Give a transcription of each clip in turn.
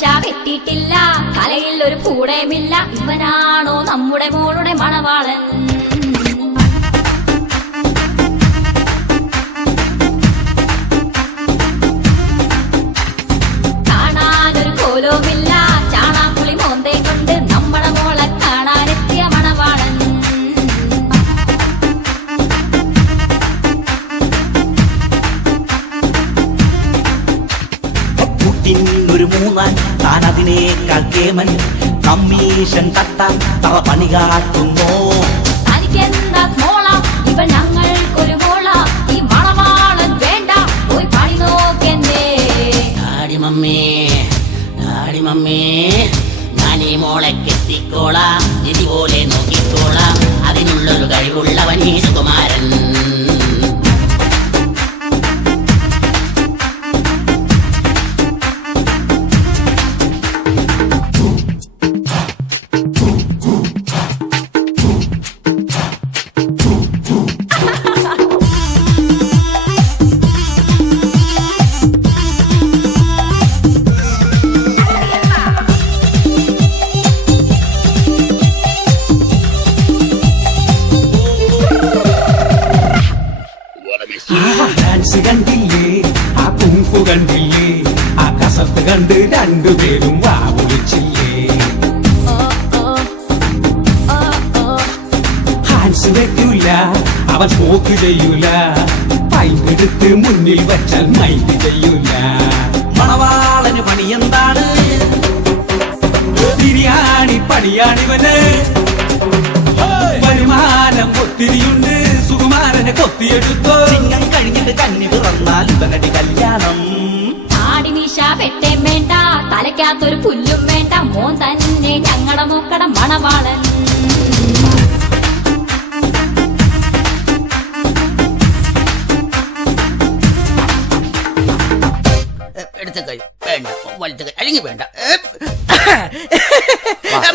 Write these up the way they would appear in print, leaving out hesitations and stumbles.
മീശ വെട്ടിയിട്ടില്ല, തലയിൽ ഒരു പൂടയുമില്ല. ഇവനാണോ നമ്മുടെ മോളുടെ മണവാളൻ? കാണാനൊരു കോലവുമില്ല, ചാണാപ്പുളി മോന്തേ കൊണ്ട് നമ്മുടെ മോളെ കാണാനെത്തിയ മണവാളൻ. ഒരു മൂന്നാൻ താൻ അതിനേക്കാൾ കേമൻ, കമ്മീഷൻ തട്ടാൻ തറ പണി കാട്ടുന്നു. തനിക്കെന്താ സ്മോള, ഇവൻ ഞങ്ങൾക്കൊരു മോള. ഈ മണവാളൻ വേണ്ട, പോയി പണി നോക്കെന്നേ. ഡാഡി മമ്മേ ഞാൻ ഈ മോളെ കെട്ടിക്കോളാം, ഇതുപോലെ നോക്കിക്കോളാം. അതിനുള്ളൊരു കഴിവുള്ളവൻ ഈ സുകുമാരൻ. ഡാൻസ് കണ്ടില്ലേ, ആ കുങ്ഫു കണ്ടില്ലേ, ആ കസത്ത് കണ്ട് രണ്ടുപേരും വാ വിളിച്ചില്ലേ. ഹാൻസ് വെക്കൂല, അവൻ സ്മോക്ക് ചെയ്യൂല, പൈപ്പെടുത്ത് മുന്നിൽ വെച്ചാൽ മൈൻഡ് ചെയ്യൂല. മണവാളന് പണി എന്താണ്? ബിരിയാണി പണിയാണിവന്. വരുമാനം ഒത്തിരിയുണ്ട്, സുകുമാരനെ കൊത്തിയെടുത്തോ. ചിങ്ങം കഴിഞ്ഞിട്ട് കന്നി തുറന്നാൽ ഇവനടി കല്യാണം. താടി മീശ വെട്ടേം വേണ്ട, തലയ്ക്കകത്തൊരു പുല്ലും വേണ്ട, മോൻ തന്നെ ഞങ്ങളുടെ മോക്കട മണവാളൻ. എടുത്ത കൈ വേണ്ട, വലത്തെ കൈ അല്ലെങ്കിൽ വേണ്ട.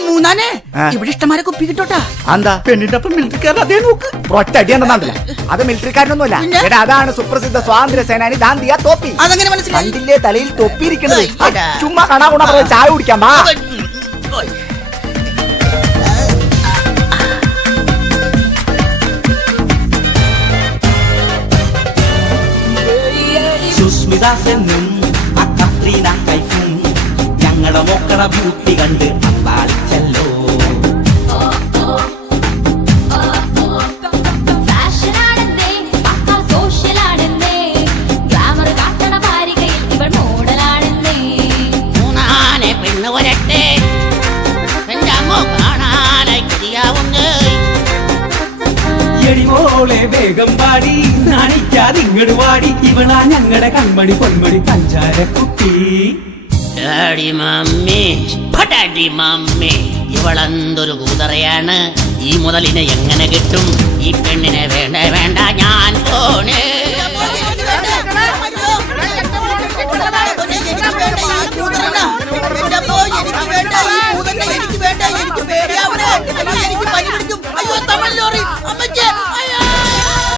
മൂന്നാനെ ഇവിടെ ഇഷ്ടമാരെ കുപ്പി കിട്ടോട്ടാ. എന്താ പെണ്ണിന്റെ ഒപ്പം മിലിറ്ററിക്കാരൻ അതേ നോക്ക്, ഒറ്റ അടിയാണെന്നല്ല. അത് മിലിറ്ററിക്കാരനൊന്നുമല്ല, എടാ അതാണ് സുപ്രസിദ്ധ സ്വാതന്ത്ര്യ സേനാനി ദാന്തിയ തോപ്പി. അതെങ്ങനെ മനസ്സിലായി? കണ്ടില്ലേ തലയിൽ തൊപ്പിയിരിക്കുന്നത്? എടാ. ചുമ്മാ കാണാ കൂടാ ചായ കുടിക്കാം വാ. സുസ്മിത സെന്നും ആ കത്രീന കൈഫും ഞങ്ങളുടെ മൊക്കട ബ്യൂട്ടി കണ്ട് അമ്പാളിച്ചല്ലോ. ഫാഷനാണെന്നേ, പക്കാ സോഷ്യലാണെന്നേ, ഗ്ലാമർ കാട്ടണ ഭാരികയിൽ ഇവൾ മോഡലാണെന്നേ. മൂന്നാനെ പെണ്ണ് വരട്ടെ, എന്റെ അമ്മ കാണാനായി കൊതിയാവുന്നേ. എടിമോളെ വേഗം പാടി, നാണിക്കാതിങ്ങട് വാടി, ഇവളാ ഞങ്ങളുടെ കൺമണി പൊന്മണി പഞ്ചാര കുട്ടി. ഡാഡി മമ്മി ഇവളെന്തൊരു കൂതറയാണ്. ഈ മുതലിനെ എങ്ങനെ കിട്ടും? ഈ പെണ്ണിനെ വേണ്ട വേണ്ട, ഞാൻ പോണേ.